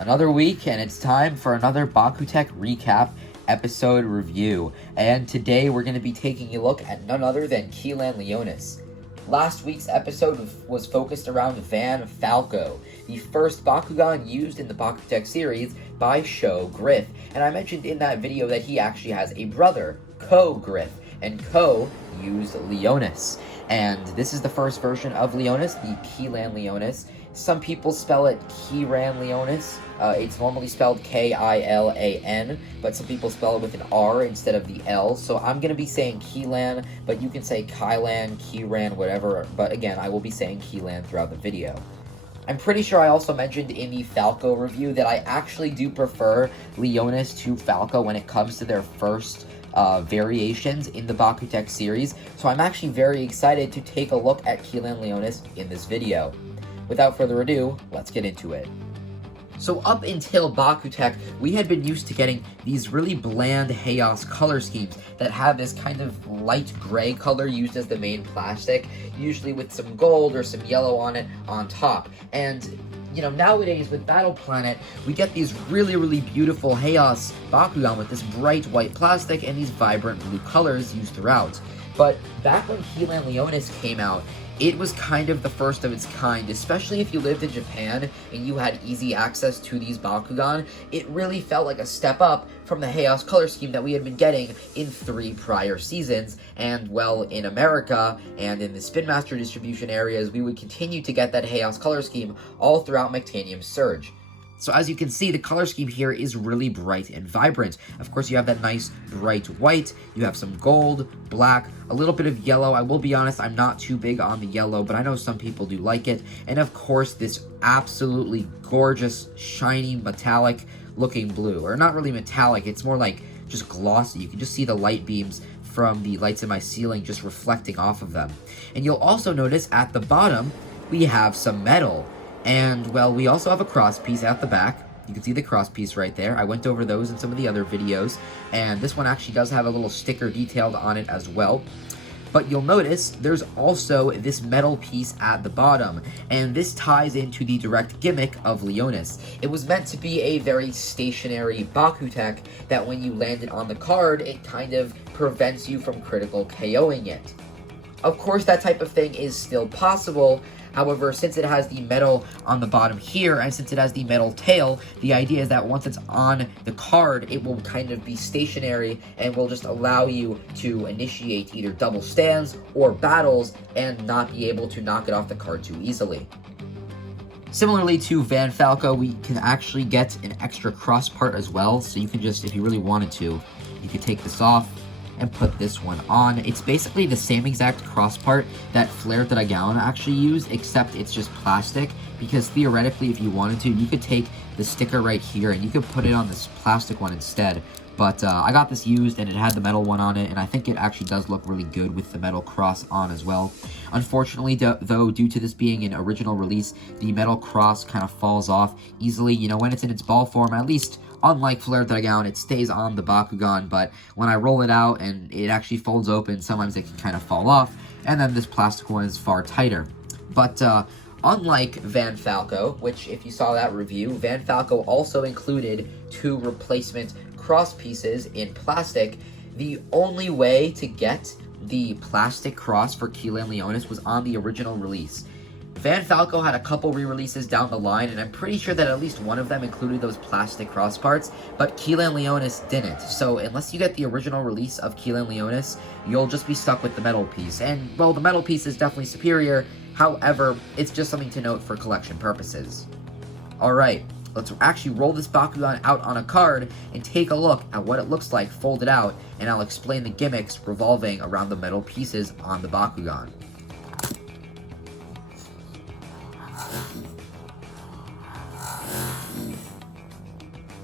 Another week, and it's time for another BakuTech Recap episode review. And today we're going to be taking a look at none other than Kilan Leonis. Last week's episode was focused around Van Falco, the first Bakugan used in the BakuTech series by Koh Grif. And I mentioned in that video that he actually has a brother, Koh Grif, and Koh used Leonis. And this is the first version of Leonis, the Kilan Leonis. Some people spell it Kiran Leonis. It's normally spelled K-I-L-A-N, but some people spell it with an R instead of the L. So I'm going to be saying Kilan, but you can say Kilan, Kiran, whatever. But again, I will be saying Kilan throughout the video. I'm pretty sure I also mentioned in the Falco review that I actually do prefer Leonis to Falco when it comes to their first variations in the BakuTech series. So I'm actually very excited to take a look at Kilan Leonis in this video. Without further ado, let's get into it. So up until BakuTech, we had been used to getting these really bland Chaos color schemes that have this kind of light gray color used as the main plastic, usually with some gold or some yellow on it on top. And you know, nowadays with Battle Planet, we get these really beautiful Chaos Bakugan with this bright white plastic and these vibrant blue colors used throughout. But back when Kilan Leonis came out, it was kind of the first of its kind, especially if you lived in Japan and you had easy access to these Bakugan. It really felt like a step up from the Chaos color scheme that we had been getting in 3 prior seasons. And, well, in America and in the Spin Master distribution areas, we would continue to get that Chaos color scheme all throughout Mectanium Surge. So as you can see, the color scheme here is really bright and vibrant. Of course, you have that nice bright white, you have some gold, black, a little bit of yellow. I will be honest, I'm not too big on the yellow, but I know some people do like it. And of course, this absolutely gorgeous, shiny, metallic looking blue. Or not really metallic, it's more like just glossy. You can just see the light beams from the lights in my ceiling just reflecting off of them. And you'll also notice at the bottom, we have some metal. And, well, we also have a cross piece at the back. You can see the cross piece right there. I went over those in some of the other videos. And this one actually does have a little sticker detailed on it as well. But you'll notice there's also this metal piece at the bottom. And this ties into the direct gimmick of Leonis. It was meant to be a very stationary BakuTech that when you land it on the card, it kind of prevents you from critical KOing it. Of course, that type of thing is still possible. However, since it has the metal on the bottom here, and since it has the metal tail, the idea is that once it's on the card, it will kind of be stationary and will just allow you to initiate either double stands or battles and not be able to knock it off the card too easily. Similarly to Van Falco, we can actually get an extra cross part as well, so you can just, if you really wanted to, you could take this off and put this one on. It's basically the same exact cross part that Flare Dragon actually used, except it's just plastic, because theoretically, if you wanted to, you could take the sticker right here and you could put it on this plastic one instead. But I got this used and it had the metal one on it, and I think it actually does look really good with the metal cross on as well. Unfortunately, though, due to this being an original release, the metal cross kind of falls off easily. You know, when it's in its ball form, at least unlike Flare Dragon, it stays on the Bakugan, but when I roll it out and it actually folds open, sometimes it can kind of fall off, and then this plastic one is far tighter. But unlike Van Falco, which if you saw that review, Van Falco also included 2 replacement cross pieces in plastic. The only way to get the plastic cross for Kilan Leonis was on the original release. Van Falco had a couple re-releases down the line, and I'm pretty sure that at least one of them included those plastic cross parts, but Kilan Leonis didn't. So unless you get the original release of Kilan Leonis, you'll just be stuck with the metal piece. And, well, the metal piece is definitely superior, however, it's just something to note for collection purposes. Alright, let's actually roll this Bakugan out on a card and take a look at what it looks like folded out, and I'll explain the gimmicks revolving around the metal pieces on the Bakugan.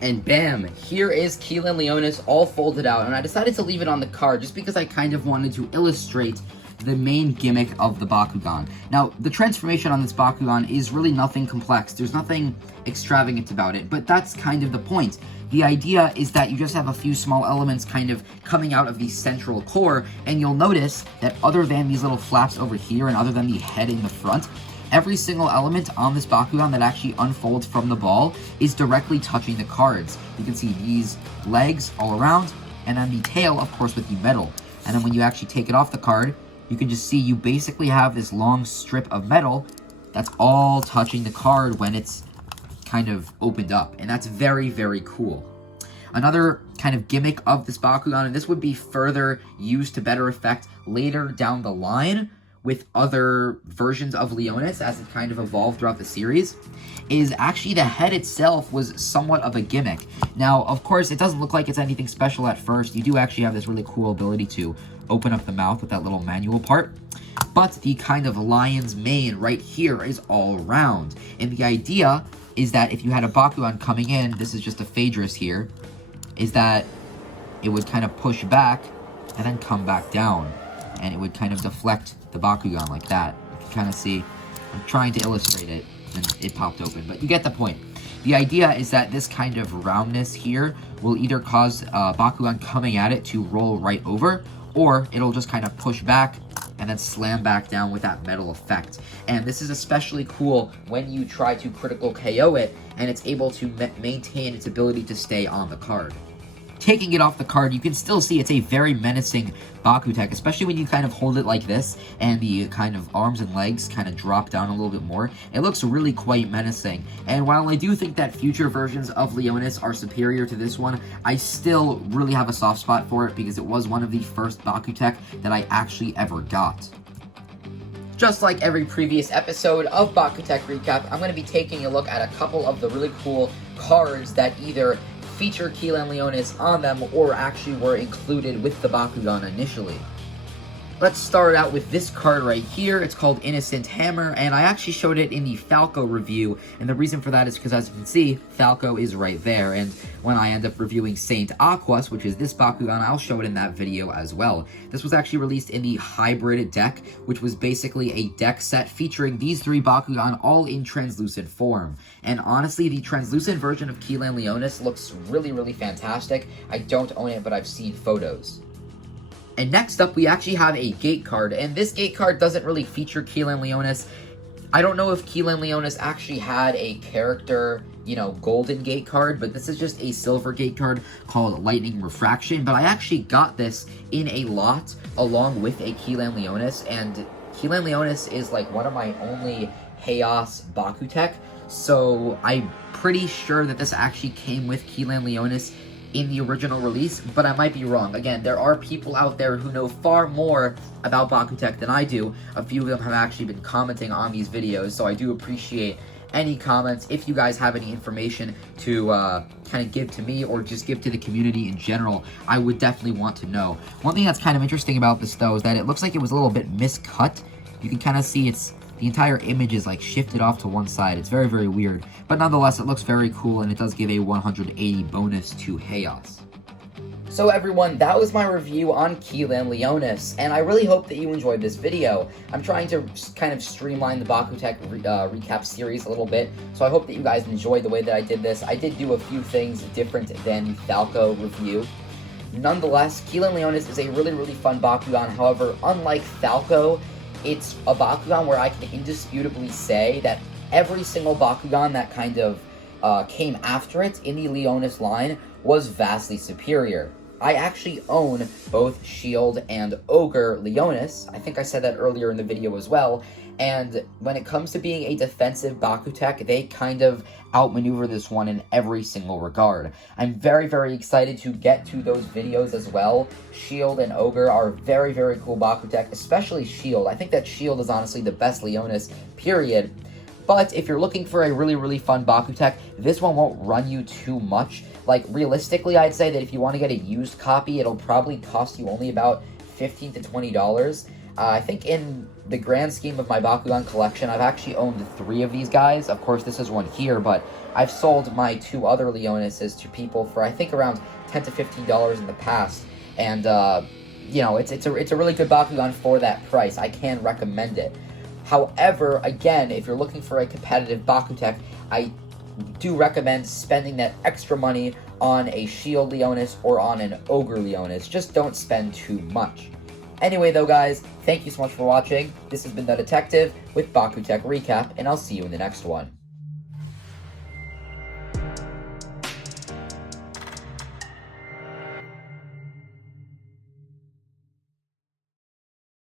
And bam, here is Kilan Leonis all folded out, and I decided to leave it on the card just because I kind of wanted to illustrate the main gimmick of the Bakugan. Now, the transformation on this Bakugan is really nothing complex. There's nothing extravagant about it, but that's kind of the point. The idea is that you just have a few small elements kind of coming out of the central core, and you'll notice that other than these little flaps over here and other than the head in the front, every single element on this Bakugan that actually unfolds from the ball is directly touching the cards. You can see these legs all around, and then the tail, of course, with the metal. And then when you actually take it off the card, you can just see you basically have this long strip of metal that's all touching the card when it's kind of opened up. And that's very, very cool. Another kind of gimmick of this Bakugan, and this would be further used to better effect later down the line with other versions of Leonis as it kind of evolved throughout the series, is actually the head itself was somewhat of a gimmick. Now, of course, it doesn't look like it's anything special at first. You do actually have this really cool ability to open up the mouth with that little manual part. But the kind of lion's mane right here is all round. And the idea is that if you had a Bakugan coming in, this is just a Phaedrus here, is that it would kind of push back and then come back down. And it would kind of deflect the Bakugan like that. You can kind of see, I'm trying to illustrate it, and it popped open, but you get the point. The idea is that this kind of roundness here will either cause Bakugan coming at it to roll right over, or it'll just kind of push back and then slam back down with that metal effect. And this is especially cool when you try to critical KO it, and it's able to maintain its ability to stay on the card. Taking it off the card, you can still see it's a very menacing BakuTech, especially when you kind of hold it like this, and the kind of arms and legs kind of drop down a little bit more. It looks really quite menacing, and while I do think that future versions of Leonis are superior to this one, I still really have a soft spot for it because it was one of the first BakuTech that I actually ever got. Just like every previous episode of BakuTech Recap, I'm going to be taking a look at a couple of the really cool cards that either feature Kilan Leonis on them or actually were included with the Bakugan initially. Let's start out with this card right here. It's called Innocent Hammer, and I actually showed it in the Falco review, and the reason for that is because, as you can see, Falco is right there, and when I end up reviewing Saint Aquas, which is this Bakugan, I'll show it in that video as well. This was actually released in the Hybrid deck, which was basically a deck set featuring these three Bakugan all in translucent form. And honestly, the translucent version of Kilan Leonis looks really, really fantastic. I don't own it, but I've seen photos. And next up, we actually have a gate card, and this gate card doesn't really feature Kilan Leonis. I don't know if Kilan Leonis actually had a character, golden gate card, but this is just a silver gate card called Lightning Refraction, but I actually got this in a lot along with a Kilan Leonis, and Kilan Leonis is like one of my only Chaos BakuTech, so I'm pretty sure that this actually came with Kilan Leonis in the original release, but I might be wrong. Again, there are people out there who know far more about BakuTech than I do. A few of them have actually been commenting on these videos, so I do appreciate any comments. If you guys have any information to kind of give to me or just give to the community in general, I would definitely want to know. One thing that's kind of interesting about this, though, is that it looks like it was a little bit miscut. You can kind of see the entire image is like shifted off to one side. It's very, very weird. But nonetheless, it looks very cool, and it does give a 180 bonus to Chaos. So everyone, that was my review on Kilan Leonis, and I really hope that you enjoyed this video. I'm trying to kind of streamline the BakuTech recap series a little bit, so I hope that you guys enjoyed the way that I did this. I did do a few things different than the Falco review. Nonetheless, Kilan Leonis is a really, really fun Bakugan. However, unlike Falco, it's a Bakugan where I can indisputably say that every single Bakugan that kind of came after it in the Leonis line was vastly superior. I actually own both Shield and Ogre Leonis. I think I said that earlier in the video as well. And when it comes to being a defensive BakuTech, they kind of outmaneuver this one in every single regard. I'm very, very excited to get to those videos as well. Shield and Ogre are very, very cool BakuTech, especially Shield. I think that Shield is honestly the best Leonis, period. But if you're looking for a really, really fun BakuTech, this one won't run you too much. Like, realistically, I'd say that if you want to get a used copy, it'll probably cost you only about $15 to $20. I think in the grand scheme of my Bakugan collection, I've actually owned 3 of these guys. Of course, this is one here, but I've sold my 2 other Leonises to people for, I think, around $10 to $15 in the past. And, it's a really good Bakugan for that price. I can recommend it. However, again, if you're looking for a competitive BakuTech, I do recommend spending that extra money on a Shield Leonis or on an Ogre Leonis. Just don't spend too much. Anyway though guys, thank you so much for watching. This has been The Detective with BakuTech Recap, and I'll see you in the next one.